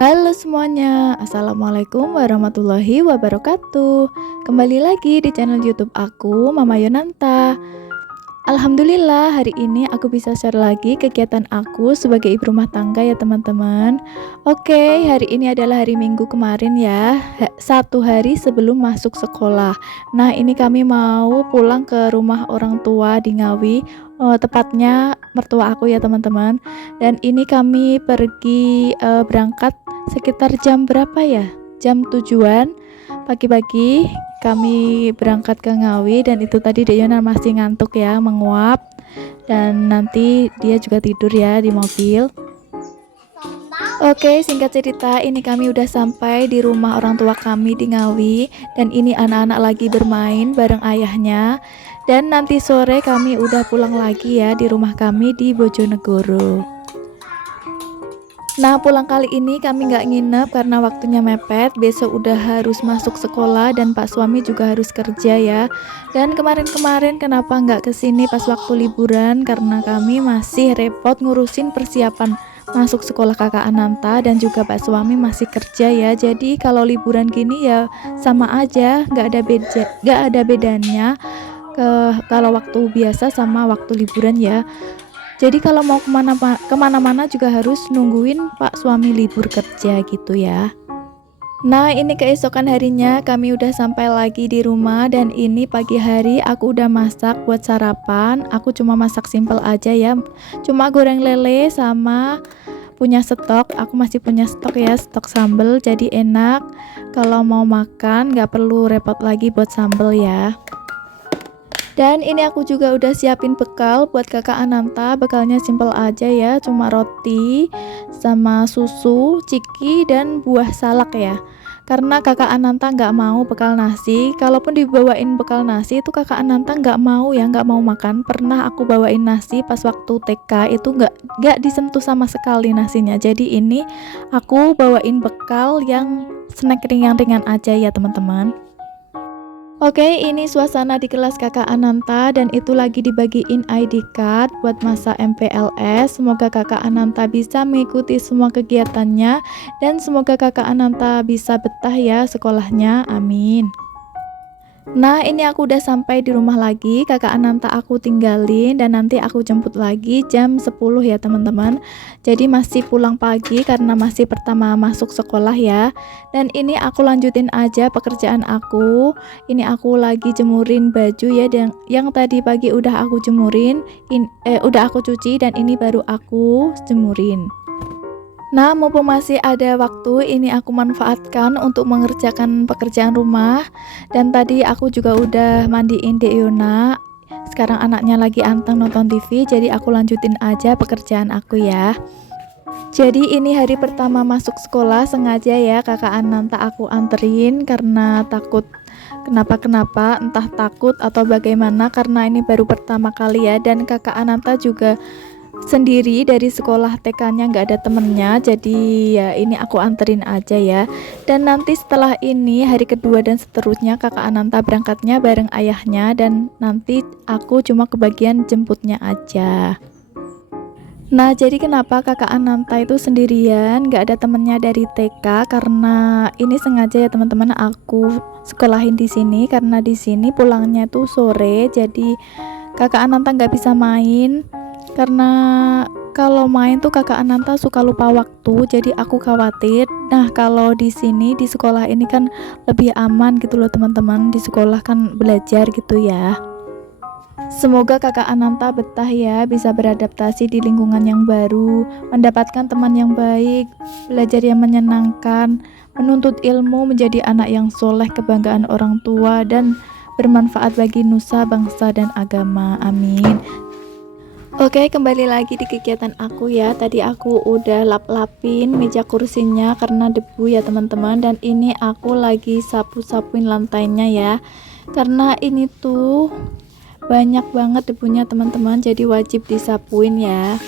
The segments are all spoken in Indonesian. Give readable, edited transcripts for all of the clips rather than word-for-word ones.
Halo semuanya, Assalamualaikum warahmatullahi wabarakatuh. Kembali lagi di channel YouTube aku, Mama Yonanta. Alhamdulillah hari ini aku bisa share lagi kegiatan aku sebagai ibu rumah tangga ya teman-teman. Oke, hari ini adalah hari Minggu kemarin ya, satu hari sebelum masuk sekolah. Nah ini kami mau pulang ke rumah orang tua di Ngawi, tepatnya mertua aku ya teman-teman. Dan ini kami pergi berangkat sekitar jam berapa ya? Jam tujuan pagi-pagi kami berangkat ke Ngawi, dan itu tadi Deyona masih ngantuk ya, menguap, dan nanti dia juga tidur ya di mobil. Oke, singkat cerita ini kami udah sampai di rumah orang tua kami di Ngawi, dan ini anak-anak lagi bermain bareng ayahnya, dan nanti sore kami udah pulang lagi ya di rumah kami di Bojonegoro. Nah pulang kali ini kami nggak nginep karena waktunya mepet, besok udah harus masuk sekolah dan Pak suami juga harus kerja ya. Dan kemarin-kemarin kenapa nggak kesini pas waktu liburan, karena kami masih repot ngurusin persiapan masuk sekolah kakak Ananta, dan juga Pak suami masih kerja ya. Jadi kalau liburan gini ya sama aja, nggak ada bedanya kalau waktu biasa sama waktu liburan ya. Jadi kalau mau kemana-mana juga harus nungguin Pak suami libur kerja gitu ya. Nah ini keesokan harinya kami udah sampai lagi di rumah, dan ini pagi hari aku udah masak buat sarapan. Aku cuma masak simple aja ya, cuma goreng lele sama punya stok. Aku masih punya stok ya, stok sambal, jadi enak kalau mau makan nggak perlu repot lagi buat sambal ya. Dan ini aku juga udah siapin bekal buat kakak Ananta. Bekalnya simple aja ya, cuma roti sama susu, ciki, dan buah salak ya. Karena kakak Ananta nggak mau bekal nasi. Kalaupun dibawain bekal nasi itu kakak Ananta nggak mau ya, nggak mau makan. Pernah aku bawain nasi pas waktu TK itu nggak disentuh sama sekali nasinya. Jadi ini aku bawain bekal yang snack ringan-ringan aja ya teman-teman. Oke, ini suasana di kelas kakak Ananta, dan itu lagi dibagiin ID card buat masa MPLS. Semoga kakak Ananta bisa mengikuti semua kegiatannya, dan semoga kakak Ananta bisa betah ya sekolahnya, amin. Nah ini aku udah sampai di rumah lagi, kakak Ananta aku tinggalin, dan nanti aku jemput lagi jam 10 ya teman-teman. Jadi masih pulang pagi karena masih pertama masuk sekolah ya. Dan ini aku lanjutin aja pekerjaan aku. Ini aku lagi jemurin baju ya, yang tadi pagi udah aku jemurin, udah aku cuci, dan ini baru aku jemurin. Nah, mumpung masih ada waktu, ini aku manfaatkan untuk mengerjakan pekerjaan rumah. Dan tadi aku juga udah mandiin Deyona. Sekarang anaknya lagi anteng nonton TV, jadi aku lanjutin aja pekerjaan aku ya. Jadi ini hari pertama masuk sekolah, sengaja ya kakak Ananta aku anterin karena takut kenapa-kenapa, entah takut atau bagaimana, karena ini baru pertama kali ya. Dan kakak Ananta juga sendiri dari sekolah TK-nya, nggak ada temennya, jadi ya ini aku anterin aja ya. Dan nanti setelah ini hari kedua dan seterusnya kakak Ananta berangkatnya bareng ayahnya, dan nanti aku cuma kebagian jemputnya aja. Nah jadi kenapa kakak Ananta itu sendirian, nggak ada temennya dari TK, karena ini sengaja ya teman-teman aku sekolahin di sini, karena di sini pulangnya tuh sore, jadi kakak Ananta nggak bisa main. Karena kalau main tuh kakak Ananta suka lupa waktu, jadi aku khawatir. Nah kalau di sini di sekolah ini kan lebih aman gitu loh teman-teman, di sekolah kan belajar gitu ya. Semoga kakak Ananta betah ya, bisa beradaptasi di lingkungan yang baru, mendapatkan teman yang baik, belajar yang menyenangkan, menuntut ilmu, menjadi anak yang soleh, kebanggaan orang tua, dan bermanfaat bagi nusa, bangsa, dan agama, amin. Oke, kembali lagi di kegiatan aku ya. Tadi aku udah lap-lapin meja kursinya karena debu ya teman-teman, dan ini aku lagi sapu-sapuin lantainya ya. Karena ini tuh banyak banget debunya teman-teman, jadi wajib disapuin ya.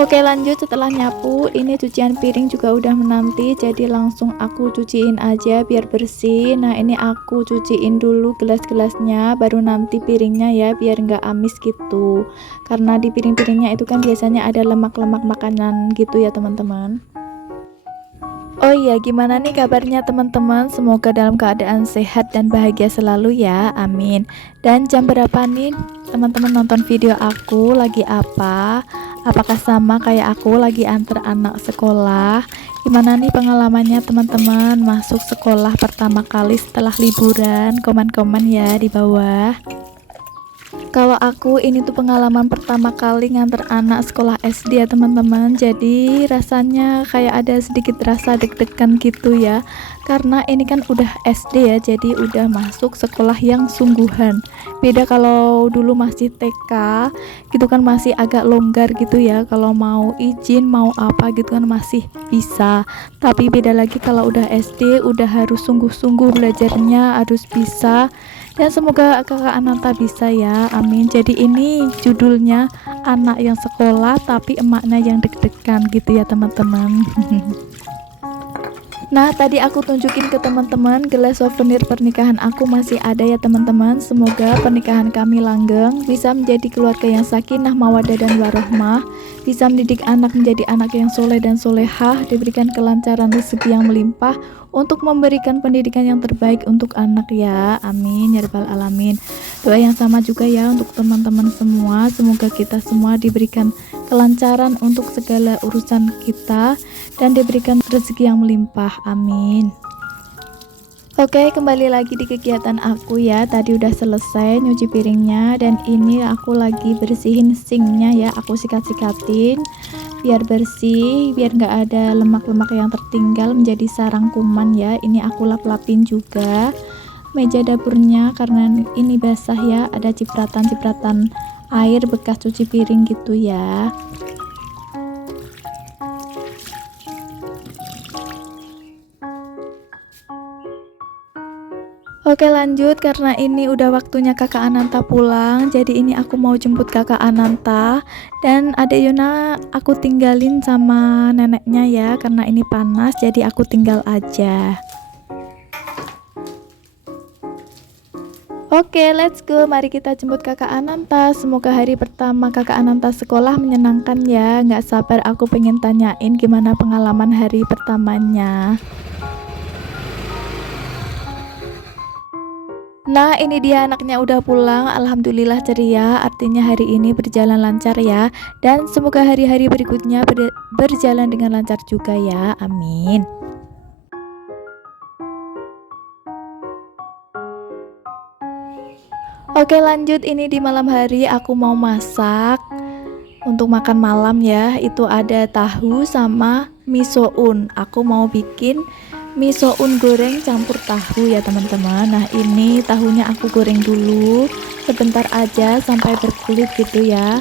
Oke, lanjut. Setelah nyapu, ini cucian piring juga udah menanti, jadi langsung aku cuciin aja biar bersih. Nah, ini aku cuciin dulu gelas-gelasnya, baru nanti piringnya ya, biar nggak amis gitu. Karena di piring-piringnya itu kan biasanya ada lemak-lemak makanan gitu ya teman-teman. Oh iya, gimana nih kabarnya teman-teman? Semoga dalam keadaan sehat dan bahagia selalu ya, amin. Dan jam berapa nih teman-teman nonton video aku? Lagi apa? Apakah sama kayak aku lagi antar anak sekolah? Gimana nih pengalamannya teman-teman masuk sekolah pertama kali setelah liburan? Komen-komen ya di bawah. Kalau aku ini tuh pengalaman pertama kali nganter anak sekolah SD ya teman-teman. Jadi rasanya kayak ada sedikit rasa deg-degan gitu ya. Karena ini kan udah SD ya, jadi udah masuk sekolah yang sungguhan. Beda kalau dulu masih TK, gitu kan masih agak longgar gitu ya. Kalau mau izin, mau apa gitu kan masih bisa. Tapi beda lagi kalau udah SD, udah harus sungguh-sungguh belajarnya, harus bisa. Dan semoga kakak Ananta bisa ya, amin. Jadi ini judulnya anak yang sekolah tapi emaknya yang deg-degan gitu ya teman-teman. Nah, tadi aku tunjukin ke teman-teman gelas souvenir pernikahan aku masih ada ya teman-teman. Semoga pernikahan kami langgeng, bisa menjadi keluarga yang sakinah, mawaddah dan warahmah, bisa mendidik anak menjadi anak yang soleh dan solehah, diberikan kelancaran rezeki yang melimpah, untuk memberikan pendidikan yang terbaik untuk anak ya, amin ya rabbal alamin. Doa yang sama juga ya untuk teman-teman semua, semoga kita semua diberikan kelancaran untuk segala urusan kita dan diberikan rezeki yang melimpah, amin. Oke, kembali lagi di kegiatan aku ya. Tadi udah selesai nyuci piringnya, dan ini aku lagi bersihin sinknya ya. Aku sikat-sikatin biar bersih, biar nggak ada lemak-lemak yang tertinggal menjadi sarang kuman ya. Ini aku lap-lapin juga meja dapurnya karena ini basah ya, ada cipratan-cipratan air bekas cuci piring gitu ya. Oke, lanjut. Karena ini udah waktunya kakak Ananta pulang, jadi ini aku mau jemput kakak Ananta, dan adek Yuna aku tinggalin sama neneknya ya, karena ini panas jadi aku tinggal aja. Oke, let's go. Mari kita jemput kakak Ananta. Semoga hari pertama kakak Ananta sekolah menyenangkan ya. Nggak sabar aku pengen tanyain gimana pengalaman hari pertamanya. Nah, ini dia anaknya udah pulang. Alhamdulillah ceria, artinya hari ini berjalan lancar ya. Dan semoga hari-hari berikutnya berjalan dengan lancar juga ya, amin. Oke, lanjut. Ini di malam hari aku mau masak untuk makan malam ya. Itu ada tahu sama misoun. Aku mau bikin misoun goreng campur tahu ya teman-teman. Nah, ini tahunya aku goreng dulu sebentar aja sampai berkulit gitu ya.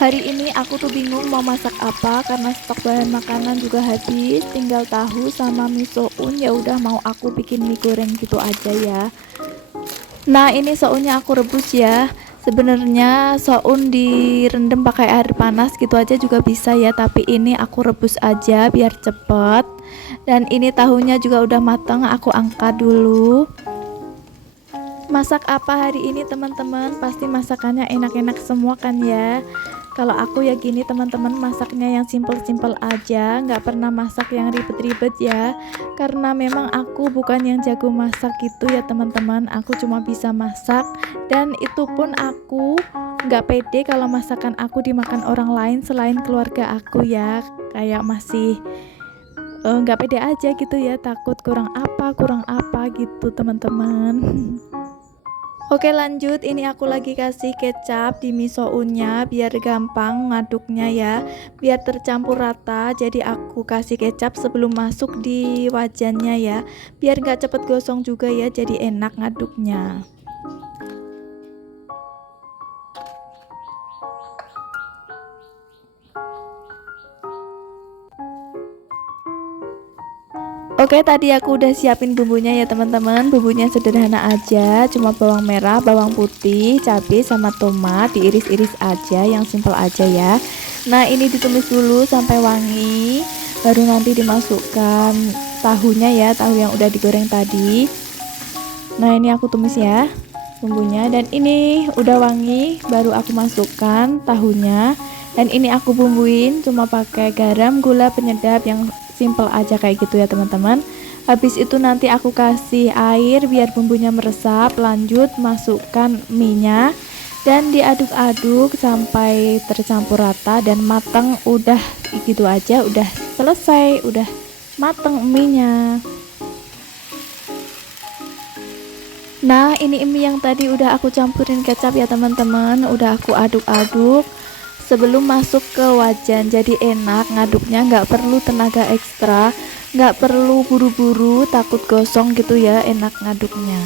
Hari ini aku tuh bingung mau masak apa karena stok bahan makanan juga habis, tinggal tahu sama misoun. Ya udah, mau aku bikin mie goreng gitu aja ya. Nah, ini sounnya aku rebus ya. Sebenarnya soun direndam pakai air panas gitu aja juga bisa ya, tapi ini aku rebus aja biar cepet. Dan ini tahunya juga udah matang, aku angkat dulu. Masak apa hari ini teman-teman? Pasti masakannya enak-enak semua kan ya. Kalau aku ya gini teman-teman, masaknya yang simple-simple aja, nggak pernah masak yang ribet-ribet ya. Karena memang aku bukan yang jago masak gitu ya teman-teman. Aku cuma bisa masak, dan itu pun aku nggak pede kalau masakan aku dimakan orang lain selain keluarga aku ya. Kayak masih nggak pede aja gitu ya, takut kurang apa gitu teman-teman. Oke, lanjut. Ini aku lagi kasih kecap di misounnya biar gampang ngaduknya ya, biar tercampur rata. Jadi aku kasih kecap sebelum masuk di wajannya ya, biar nggak cepet gosong juga ya, jadi enak ngaduknya. Oke, tadi aku udah siapin bumbunya ya teman-teman. Bumbunya sederhana aja, cuma bawang merah, bawang putih, cabai sama tomat diiris-iris aja, yang simple aja ya. Nah, ini ditumis dulu sampai wangi, baru nanti dimasukkan tahunya ya, tahu yang udah digoreng tadi. Nah, ini aku tumis ya bumbunya, dan ini udah wangi, baru aku masukkan tahunya. Dan ini aku bumbuin cuma pakai garam, gula, penyedap yang simple aja kayak gitu ya teman-teman. Habis itu nanti aku kasih air biar bumbunya meresap, lanjut masukkan minyak dan diaduk-aduk sampai tercampur rata dan matang. Udah gitu aja, udah selesai, udah mateng mie-nya. Nah, ini mie yang tadi udah aku campurin kecap ya teman-teman, udah aku aduk-aduk sebelum masuk ke wajan. Jadi enak ngaduknya, nggak perlu tenaga ekstra, nggak perlu buru-buru takut gosong gitu ya, enak ngaduknya.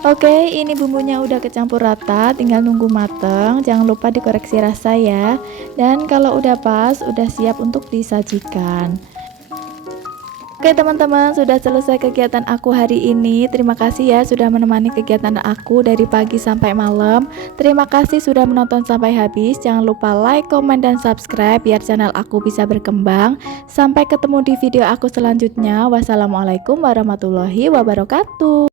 Oke, ini bumbunya udah kecampur rata, tinggal nunggu mateng. Jangan lupa dikoreksi rasa ya. Dan kalau udah pas, udah siap untuk disajikan. Oke teman-teman, sudah selesai kegiatan aku hari ini. Terima kasih ya sudah menemani kegiatan aku dari pagi sampai malam. Terima kasih sudah menonton sampai habis. Jangan lupa like, komen, dan subscribe biar channel aku bisa berkembang. Sampai ketemu di video aku selanjutnya. Wassalamualaikum warahmatullahi wabarakatuh.